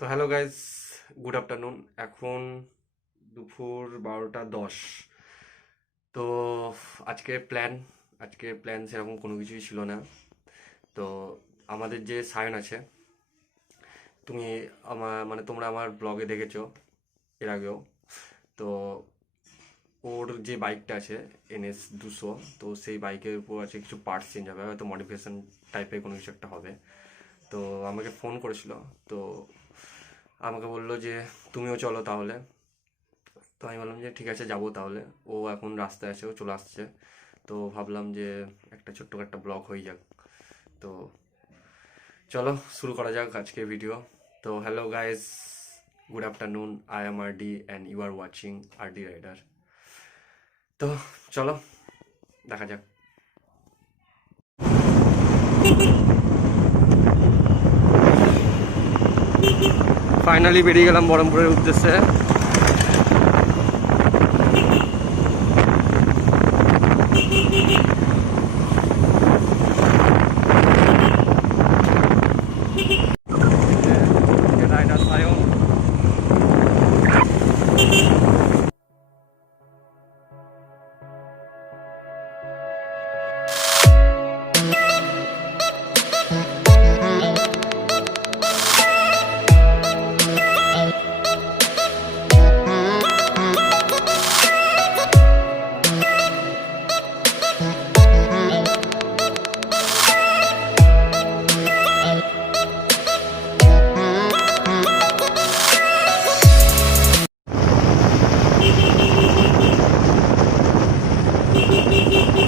তো hello guys, good afternoon. এখন দুপুর 12টা 10। তো আজকে প্ল্যান সেরকম কোনো কিছুই ছিল না। তো আমাদের যে সায়ন আছে, তুমি তোমরা আমার ব্লগে দেখেছো এর আগেও। তো ওর যে বাইকটা আছে NS 200, তো সেই বাইকের উপর আছে কিছু পার্টস চেঞ্জ হবে, হয়তো মডিফিকেশন টাইপের কোনো কিছু একটা হবে। তো আমাকে ফোন করেছিল, তো আমাকে বললো যে তুমিও চলো তাহলে। তো আমি বললাম যে ঠিক আছে, যাবো তাহলে। ও এখন রাস্তায় আছে, ও চলে আসছে। তো ভাবলাম যে একটা ছোট্ট একটা ব্লগ হয়ে যাক। তো চলো শুরু করা যাক আজকে ভিডিও। তো hello guys, good afternoon. I am RD and you are watching RD rider. তো চলো দেখা যাক। ফাইনালি বেরিয়ে গেলাম বহরমপুরের উদ্দেশ্যে। রাইডার সায়ন।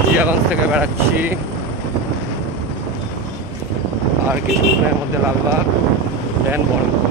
জিয়াগঞ্জ থেকে বেড়াচ্ছি, আর কিছুক্ষণের মধ্যে লালবাগ দেন বহরমপুর।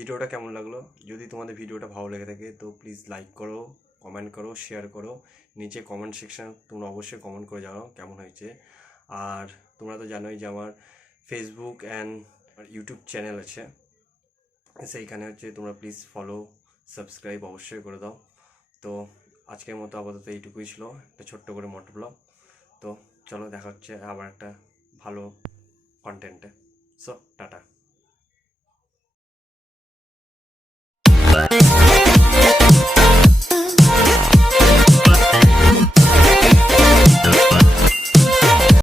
ভিডিওটা কেমন লাগলো, যদি তোমাদের ভিডিওটা ভালো লেগে থাকে তো প্লিজ লাইক করো, কমেন্ট করো, শেয়ার করো। নিচে কমেন্ট সেকশন তোমরা অবশ্যই কমেন্ট করে জানাও কেমন হয়েছে। আর তোমরা তো জানোই যে আমার ফেসবুক অ্যান্ড ইউটিউব চ্যানেল আছে, সেইখানে হচ্ছে তোমরা প্লিজ ফলো, সাবস্ক্রাইব অবশ্যই করে দাও। তো আজকের মতো আপাতত এইটুকুই ছিল, একটা ছোট্ট করে মোটো ব্লগ। তো চলো দেখা হচ্ছে আবার একটা ভালো কন্টেন্টে। So tata.